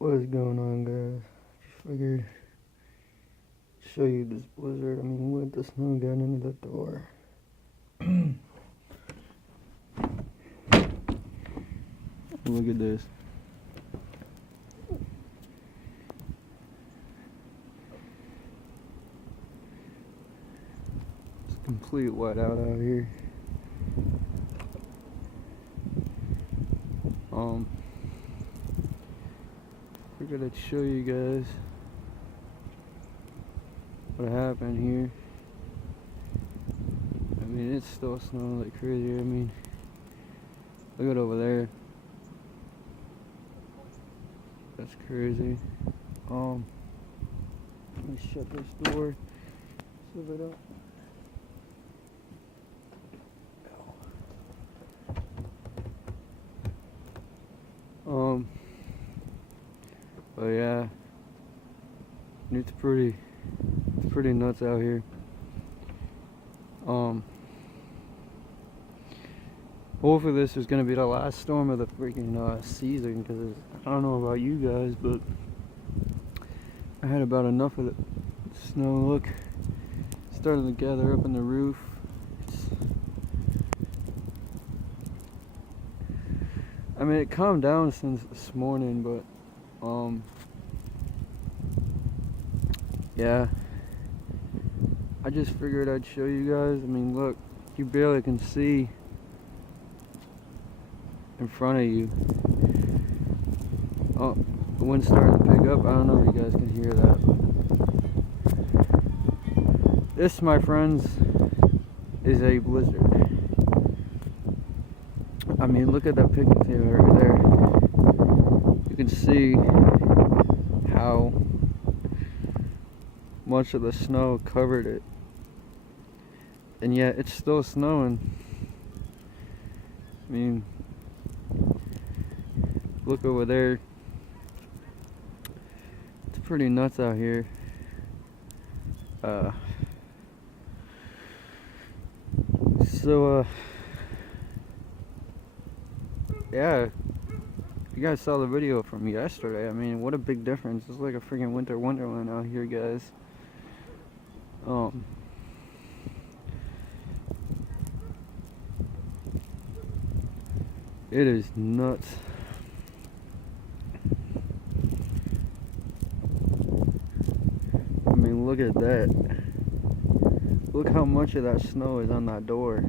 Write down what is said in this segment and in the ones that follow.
What is going on, guys? Just figured show you this blizzard. I mean, what the snow got into the door. Look at this. It's complete whiteout out here. Figured I'd show you guys what happened here. I mean, it's still snowing like crazy. I mean, look at over there. That's crazy. Let me shut this door so they don't. But yeah, it's pretty nuts out here. Hopefully this is gonna be the last storm of the freaking season, because I don't know about you guys, but I had about enough of the snow. Look, it's starting to gather up in the roof. I mean, it calmed down since this morning, but yeah, I just figured I'd show you guys. I mean, look, you barely can see in front of you. Oh, the wind's starting to pick up. I don't know if you guys can hear that. This, my friends, is a blizzard. I mean, look at that picnic table right there. You can see how much of the snow covered it, and yet it's still snowing. I mean, look over there. It's pretty nuts out here. Yeah, you guys saw the video from yesterday. I mean, what a big difference. It's like a freaking winter wonderland out here, guys. It is nuts. I mean, look at that. Look how much of that snow is on that door.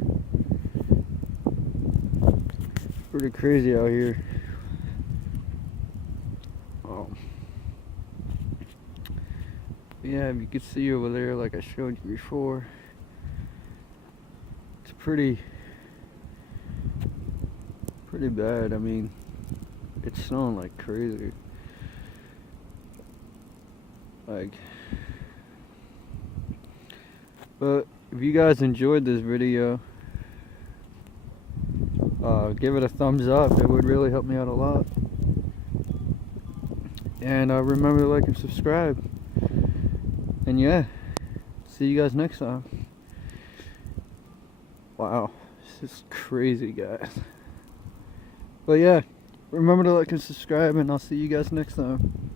Pretty crazy out here. Yeah, if you could see over there, like I showed you before, it's pretty bad. I mean, it's snowing like crazy. But if you guys enjoyed this video, give it a thumbs up. It would really help me out a lot. And remember to like and subscribe. And yeah, see you guys next time. Wow, this is crazy, guys. But yeah, remember to like and subscribe, and I'll see you guys next time.